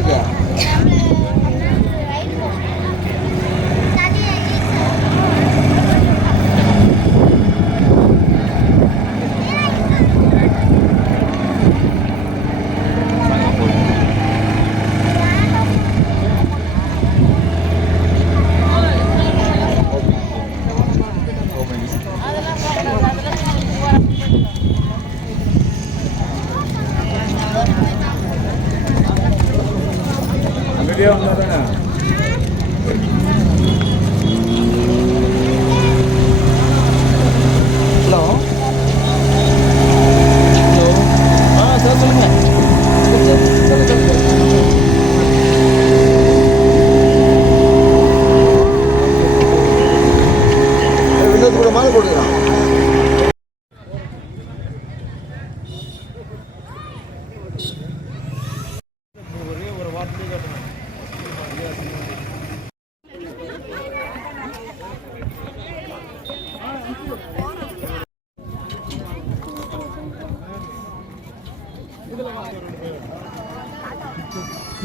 怎么？ఇదే ఉన్నారా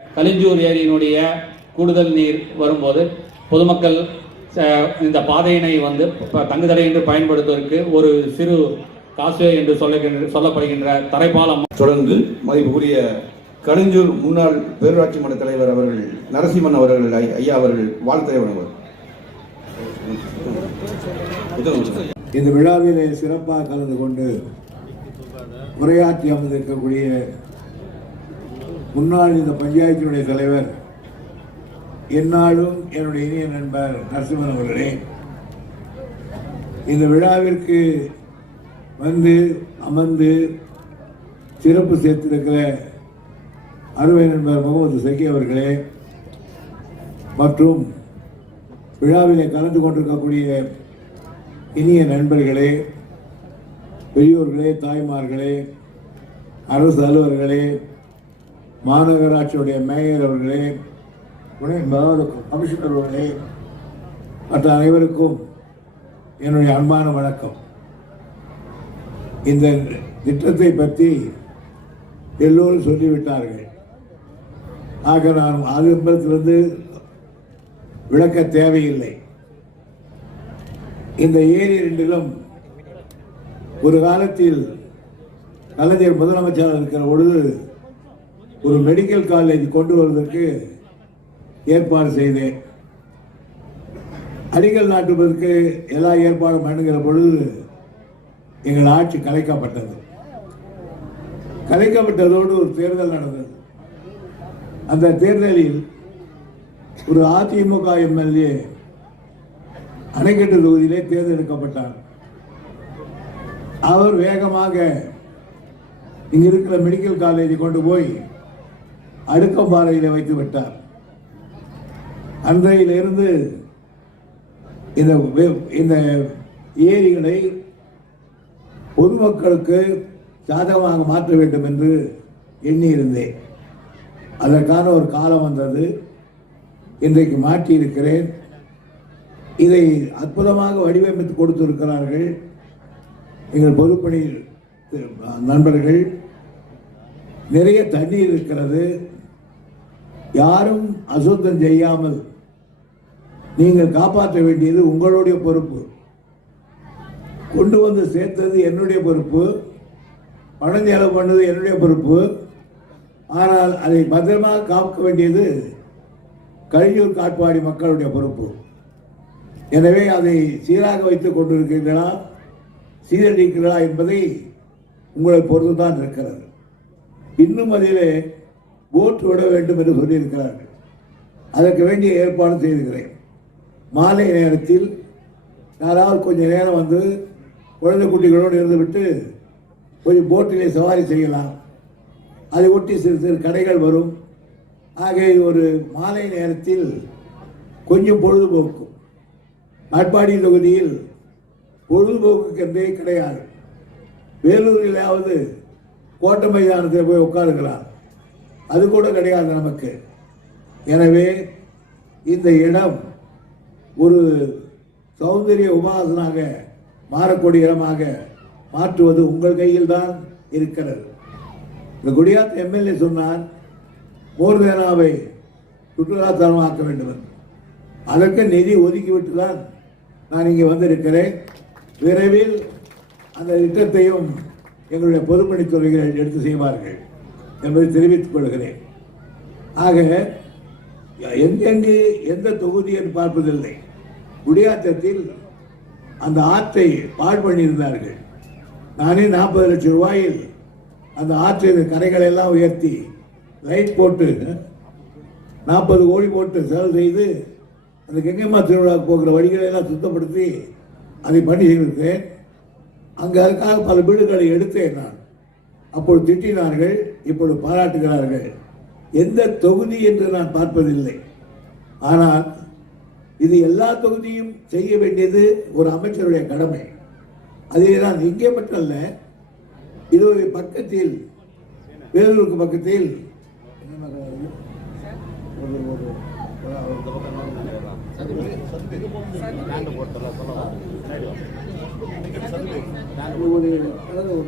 கலிஞ்சூர் ஏரியினுடைய கூடுதல் நீர் வரும்போது பொதுமக்கள் இந்த பாதையினை வந்து ப- தங்குதடையின்றி பயன்படுத்துவதற்கு ஒரு சிறு காசுவே என்று சொல்லுகின்ற சொல்லப்படுகின்ற தரைப்பாலம் தொடர்ந்து மதிப்புக்குரிய கலிஞ்சூர் முன்னாள் பேரூராட்சி மன்ற தலைவர் அவர்கள் நரசிம்மன் அவர்கள் ஐ- ஐயா அவர்கள் வாழ்த்தை வழங்குவார் இந்த விழாவிலே சிறப்பாக கலந்து கொண்டு உரையாற்றி அமர்ந்திருக்கக்கூடிய முன்னாள் இந்த பஞ்சாயத்தினுடைய தலைவர் என்னாலும் என்னுடைய இனிய நண்பர் நரசிம்மன் அவர்களே இந்த விழாவிற்கு வந்து அமர்ந்து சிறப்பு சேர்த்திருக்கிற அருமை நண்பர் முகமது சகி அவர்களே மற்றும் விழாவிலே கலந்து கொண்டிருக்கக்கூடிய இனிய நண்பர்களே பெரியோர்களே தாய்மார்களே அரசு அலுவலர்களே மாநகராட்சியுடைய மேயர் அவர்களே துணை கமிஷனர் அவர்களே மற்ற அனைவருக்கும் என்னுடைய அன்பான வணக்கம். இந்த திட்டத்தை பற்றி எல்லோரும் சொல்லிவிட்டார்கள். ஆக நான் ஆரம்பத்திலிருந்து விளக்க தேவையில்லை. இந்த ஏரி ரெண்டிலும் ஒரு காலத்தில் கலைஞர் முதலமைச்சராக இருக்கிற பொழுது ஒரு மெடிக்கல் காலேஜ் கொண்டு வருவதற்கு ஏற்பாடு செய்தேன். அடிக்கல் நாட்டுவதற்கு எல்லா ஏற்பாடும் பண்ணுகிற பொழுது எங்கள் ஆட்சி கலைக்கப்பட்டது. கலைக்கப்பட்டதோடு ஒரு தேர்தல் நடந்தது. அந்த தேர்தலில் ஒரு அதிமுக எம்எல்ஏ அணைக்கட்டு தொகுதியிலே தேர்ந்தெடுக்கப்பட்டார். அவர் வேகமாக இங்க இருக்கிற மெடிக்கல் காலேஜை கொண்டு போய் அடுக்கம்பாறையில் வைத்து விட்டார். அன்றையிலிருந்து இந்த இந்த ஏரிகளை பொதுமக்களுக்கு சாதகமாக மாற்ற வேண்டும் என்று எண்ணியிருந்தேன். அதற்கான ஒரு காலம் வந்தது. இன்றைக்கு மாற்றியிருக்கிறேன். இதை அற்புதமாக வடிவமைத்து கொடுத்திருக்கிறார்கள். எங்கள் பொதுப்பணியில் நண்பர்கள் நிறைய தண்ணீர் இருக்கிறது. யாரும் அசுத்தம் செய்யாமல் நீங்கள் காப்பாற்ற வேண்டியது உங்களுடைய பொறுப்பு. கொண்டு வந்து சேர்த்தது என்னுடைய பொறுப்பு. பணம் செலவு பண்ணது என்னுடைய பொறுப்பு. ஆனால் அதை பத்திரமாக காக்க வேண்டியது கழியூர் காட்பாடி மக்களுடைய பொறுப்பு. எனவே அதை சீராக வைத்துக் கொண்டிருக்கிறீர்களா சீரழிக்கிறீர்களா என்பதை உங்களை பொறுத்து தான் இருக்கிறது. இன்னும் அதிலே ஓட்டு விட வேண்டும் என்று சொல்லியிருக்கிறார்கள். அதற்கு வேண்டிய ஏற்பாடு செய்திருக்கிறேன் மாலை நேரத்தில் யாராவது கொஞ்சம் நேரம் வந்து குழந்தை குட்டிகளோடு இருந்துவிட்டு கொஞ்சம் போட்டிலே சவாரி செய்யலாம். அதை ஒட்டி சிறு சிறு கடைகள் வரும். ஆக இது ஒரு மாலை நேரத்தில் கொஞ்சம் பொழுதுபோக்கும். நாட்பாடி தொகுதியில் பொழுதுபோக்குக்கென்றே கிடையாது. வேலூரிலாவது கோட்டை மைதானத்தில் போய் உட்காருக்கலாம் அது கூட கிடையாது நமக்கு. எனவே இந்த இடம் ஒரு சௌந்தரிய உபாசனாக மாறக்கூடிய இடமாக மாற்றுவது உங்கள் கையில் தான் இருக்கிறது. இந்த குடியாத் எம்எல்ஏ சொன்னார் மோர்தேனாவை சுற்றுலாத்தலமாக்க வேண்டும் என்று. அதற்கு நிதி ஒதுக்கிவிட்டு தான் நான் இங்கே வந்திருக்கிறேன். விரைவில் அந்த திட்டத்தையும் எங்களுடைய பொதுப்பணித்துறைகள் எடுத்து செய்வார்கள் என்பதை தெரிவித்துக் கொள்கிறேன். ஆக எங்கெங்கு எந்த தொகுதி என்று பார்ப்பதில்லை. குடியாத்தத்தில் அந்த ஆற்றை பாழ் பண்ணியிருந்தார்கள். நானே நாற்பது லட்சம் ரூபாயில் அந்த ஆற்றின் கரைகளை எல்லாம் உயர்த்தி லைட் போட்டு நாற்பது கோடி போட்டு செலவு செய்து அந்த கெங்கம்மா திருவிழாவுக்கு போகிற வழிகளை எல்லாம் சுத்தப்படுத்தி அதை பண்ணியிருந்தேன் அங்கே அதுக்காக பல வீடுகளை எடுத்தேன் நான். அப்பொழுது திட்டினார்கள் இப்பொழுது பாராட்டுகிறார்கள். எந்த தொகுதி என்று நான் பார்ப்பதில்லை. ஆனால் இது எல்லா தொகுதியும் செய்ய வேண்டியது ஒரு அமைச்சருடைய கடமை. அதை நான் இங்கே மட்டும் இது ஒரு பக்கத்தில் வேலூருக்கு பக்கத்தில். என்ன ஒரு-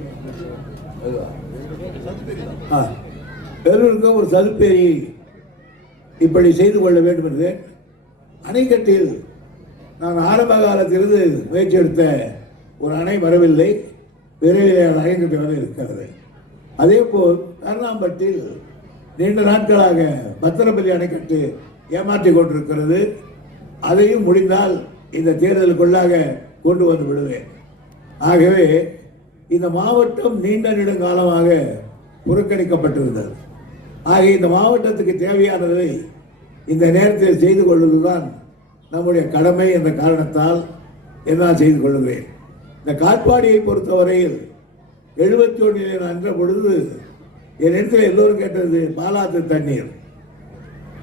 பெருவருக்கு ஒரு சதுப்பேரி இப்படி செய்து கொள்ள வேண்டும் என்று அணைக்கட்டில் நான் ஆரம்ப காலத்திலிருந்து முயற்சி எடுத்த ஒரு அணை வரவில்லை. விரைவில் அணைக்கட்டு வரை இருக்கிறது. அதே போல் கருணாம்பட்டில் நீண்ட நாட்களாக பத்திரப்பள்ளி அணைக்கட்டு ஏமாற்றி கொண்டிருக்கிறது. அதையும் முடிந்தால் இந்த தேர்தலுக்குள்ளாக கொண்டு வந்து விடுவேன். ஆகவே இந்த மாவட்டம் நீண்ட நெடுங்காலமாக புறக்கணிக்கப்பட்டிருந்தது. ஆக இந்த மாவட்டத்துக்கு தேவையானதை இந்த நேரத்தில் செய்து கொள்வதுதான் நம்முடைய கடமை என்ற காரணத்தால் என்னால் செய்து கொள்கிறேன் இந்த காட்பாடியை பொறுத்தவரையில் எழுபத்தி ஒன்றில் நின்ற பொழுது என் இடத்துல எல்லோரும் கேட்டது பாலாத்து தண்ணீர்.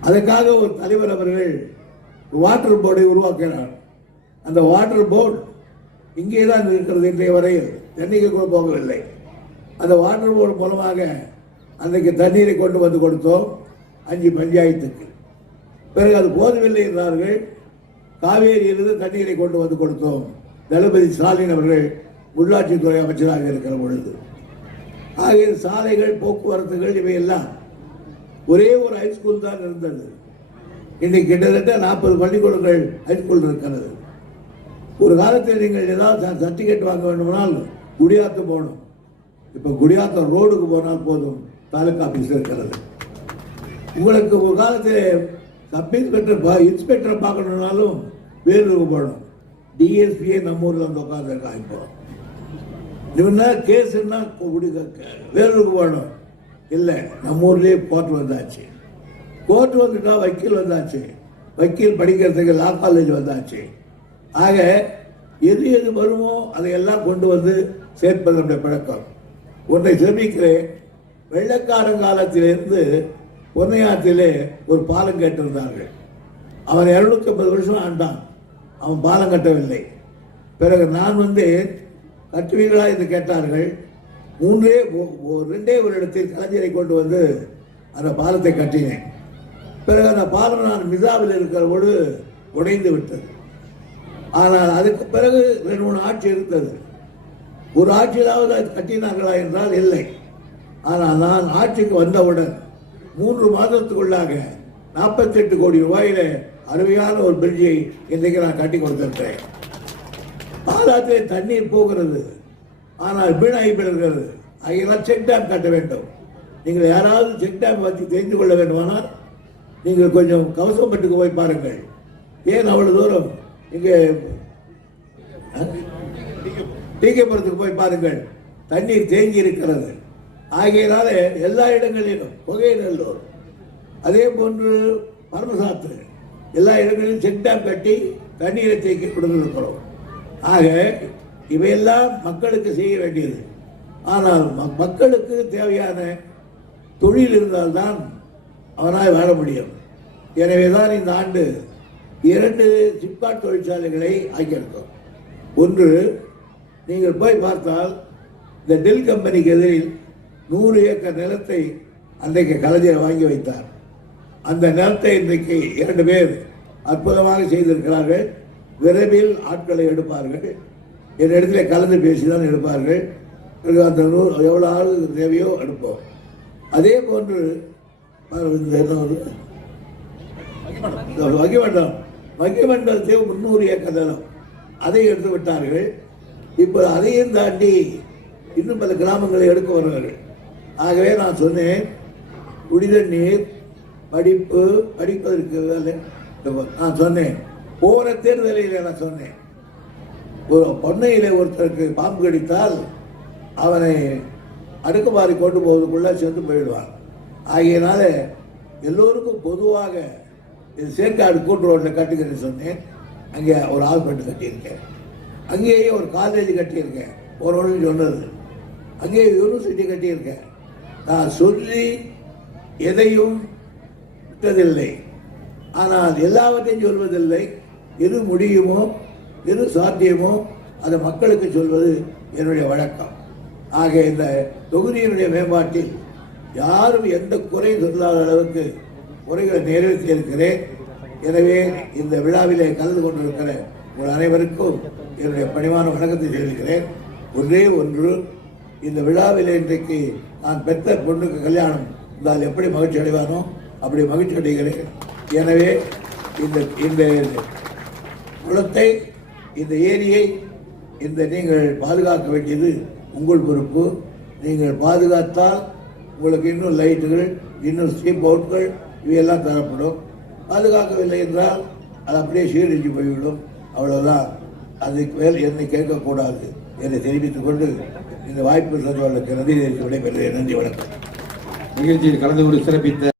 அதற்காக ஒரு தலைவர் அவர்கள் வாட்டர் போர்டை உருவாக்கினார். அந்த வாட்டர் போர்டு இங்கே தான் இருக்கிறது இன்றைய வரையில். தண்ணிக்கு கூட போகவில்லை. அந்த வாட்டர் போர்டு மூலமாக அன்றைக்கு தண்ணீரை கொண்டு வந்து கொடுத்தோம். அஞ்சு பஞ்சாயத்துக்கு. பிறகு அது போதவில்லை என்றார்கள். காவேரியிலிருந்து தண்ணீரை கொண்டு வந்து கொடுத்தோம். தளபதி ஸ்டாலின் அவர்கள் உள்ளாட்சித்துறை அமைச்சராக இருக்கிற பொழுது. ஆகிய சாலைகள் போக்குவரத்துகள் இவையெல்லாம் ஒரே ஒரு ஹைஸ்கூல் தான் இருந்தது. இன்னைக்கு கிட்டத்தட்ட நாற்பது பள்ளிக்கூடங்கள் ஹைஸ்கூல் இருக்கிறது. ஒரு காலத்தில் நீங்கள் ஏதாவது சர்டிஃபிகேட் வாங்க வேண்டுமானால் குடியாத்தம் போகணும். இப்போ குடியாத்தம் ரோடுக்கு போனால் போதும் தாலுக்கா ஆஃபீஸ் இருக்கிறது. உங்களுக்கு ஒரு காலத்தில் சப் இன்ஸ்பெக்டர் பா இன்ஸ்பெக்டரை பார்க்கணுன்னாலும் வேலூருக்கு போகணும். டிஎஸ்பியே நம்ம ஊரில் வந்து உட்காந்துருக்கா இப்போ. இவனா கேஸ்ன்னா வேலூருக்கு போகணும். இல்லை நம்ம ஊர்லேயே போட்டு வந்தாச்சு. கோர்ட் வந்துட்டா வக்கீல் வந்தாச்சு. வக்கீல் படிக்கிறதுக்கு லா காலேஜ் வந்தாச்சு. ஆக எது எது வருமோ அதையெல்லாம் கொண்டு வந்து சேர்ப்பது நம்முடைய பழக்கம். ஒன்றை தெரிவிக்கிறேன் வெள்ளக்காரன் காலத்திலிருந்து பொன்னையாற்றிலே ஒரு பாலம் கேட்டிருந்தார்கள். அவன் இருநூத்தி ஐம்பது வருஷம் ஆண்டான். அவன் பாலம் கட்டவில்லை. பிறகு நான் வந்து கட்டுவீர்களா என்று கேட்டார்கள். மூன்றே ரெண்டே ஒரு இடத்தில் கலைஞரை கொண்டு வந்து அந்த பாலத்தை கட்டினேன். பிறகு அந்த பாலம் நான் மிசாவில் இருக்கிறவோடு உடைந்து விட்டது. ஆனால் அதுக்கு பிறகு ரெண்டு மூணு ஆட்சி இருந்தது. ஒரு ஆட்சியிலாவது அது கட்டினார்களா என்றால் இல்லை. ஆனால் நான் ஆட்சிக்கு வந்தவுடன் மூன்று மாதத்துக்குள்ளாக நாற்பத்தெட்டு கோடி ரூபாயில அருமையான ஒரு பிரிட்ஜை இன்றைக்கு நான் கட்டி கொடுத்திருக்கிறேன். பாலாத்திலே தண்ணீர் போகிறது. ஆனால் வீணாகி விடுகிறது ஆகையெல்லாம் செக் டேம் கட்ட வேண்டும். நீங்கள் யாராவது செக் டேம் பற்றி தெரிந்து கொள்ள வேண்டுமானால் நீங்கள் கொஞ்சம் கவசப்பட்டுக்கு போய் பாருங்கள். ஏன் அவ்வளவு தூரம்? இங்கே டீக்கப்புறத்துக்கு போய் பாருங்கள். தண்ணீர் தேங்கி இருக்கிறது. ஆகையினால எல்லா இடங்களிலும் புகைநல்லூர் அதே போன்று பரமசாத்து எல்லா இடங்களிலும் செக் டேம் கட்டி தண்ணீரை தேக்கி கொடுத்துருக்கிறோம். ஆக இவையெல்லாம் மக்களுக்கு செய்ய வேண்டியது. ஆனால் ம- மக்களுக்கு தேவையான தொழில் இருந்தால்தான் அவனால் வாழ முடியும். எனவே தான் இந்த ஆண்டு இரண்டு சிப்காட் தொழிற்சாலைகளை ஆக்கியிருக்கோம். ஒன்று நீங்கள் போய் பார்த்தால் இந்த டெல் கம்பெனிக்கு எதிரில் நூறு ஏக்கர் நிலத்தை அன்றைக்கு கலைஞர் வாங்கி வைத்தார். அந்த நிலத்தை இன்றைக்கு இரண்டு பேர் அற்புதமாக செய்திருக்கிறார்கள். விரைவில் ஆட்களை எடுப்பார்கள். என் இடத்துல கலந்து பேசி தான் எடுப்பார்கள் அந்த நூறு எவ்வளோ ஆள் தேவையோ எடுப்போம். அதே போன்று வகிமண்டலம். இந்த என்ன ஒரு இந்த வகிமண்டலத்தை முன்னூறு ஏக்கர் நிலம் அதை எடுத்து விட்டார்கள். இப்போ அதையும் தாண்டி இன்னும் பல கிராமங்களை எடுக்க வருவார்கள். ஆகவே நான் சொன்னேன் குடிதண்ணீர் படிப்பு படிப்பதற்கு வேலை. நான் சொன்னேன் போன தேர்தலில் நான் சொன்னேன். ஒரு பொன்னையிலே ஒருத்தருக்கு பாம்பு கடித்தால் அவனை அடுக்குமாறி கொண்டு போவதுக்குள்ள சென்று போயிடுவான். ஆகையினால எல்லோருக்கும் பொதுவாக இது சேற்காடு கூட்டு ரோட்டில் கட்டுகிறேன்னு சொன்னேன். அங்கே ஒரு ஹாஸ்பிட்டல் கட்டியிருக்கேன். அங்கேயே ஒரு காலேஜ் கட்டியிருக்கேன். ஒரு ஒன்று சொன்னது. அங்கேயே யூனிவர்சிட்டி கட்டியிருக்கேன். நான் சொல்லி எதையும் விட்டதில்லை. ஆனால் எல்லாவற்றையும் சொல்வதில்லை. எது முடியுமோ எது சாத்தியமோ அதை மக்களுக்கு சொல்வது என்னுடைய வழக்கம். ஆக இந்த தொகுதியினுடைய மேம்பாட்டில் யாரும் எந்த குறையும் சொல்லாத அளவுக்கு உரைகளை நிறைவேற்றியிருக்கிறேன் எனவே இந்த விழாவிலே கலந்து கொண்டிருக்கிற உங்கள் அனைவருக்கும் என்னுடைய பணிவான வணக்கத்தை தெரிவிக்கிறேன். ஒன்றே ஒன்று இந்த விழாவில் இன்றைக்கு நான் பெற்ற பொண்ணுக்கு கல்யாணம் இருந்தால் எப்படி மகிழ்ச்சி அடைவானோ அப்படி மகிழ்ச்சி அடைகிறேன். எனவே இந்த இந்த குளத்தை இந்த ஏரியை இந்த நீங்கள் பாதுகாக்க வேண்டியது உங்கள் பொறுப்பு. நீங்கள் பாதுகாத்தால் உங்களுக்கு இன்னும் லைட்டுகள் இன்னும் ஸ்டீப் அவுட்கள் இவையெல்லாம் தரப்படும். பாதுகாக்கவில்லை என்றால் அது அப்படியே சீரழிஞ்சு போய்விடும். அவ்வளோதான் அதுக்கு மேல் என்னை கேட்கக்கூடாது. என்னை தெரிவித்துக் கொண்டு இந்த வாய்ப்பு தந்தவர்களுக்கு நன்றி தெரிவித்து விடைபெறுகிறேன் நன்றி வணக்கம். நிகழ்ச்சியில் கலந்து கொண்டு சிறப்பித்த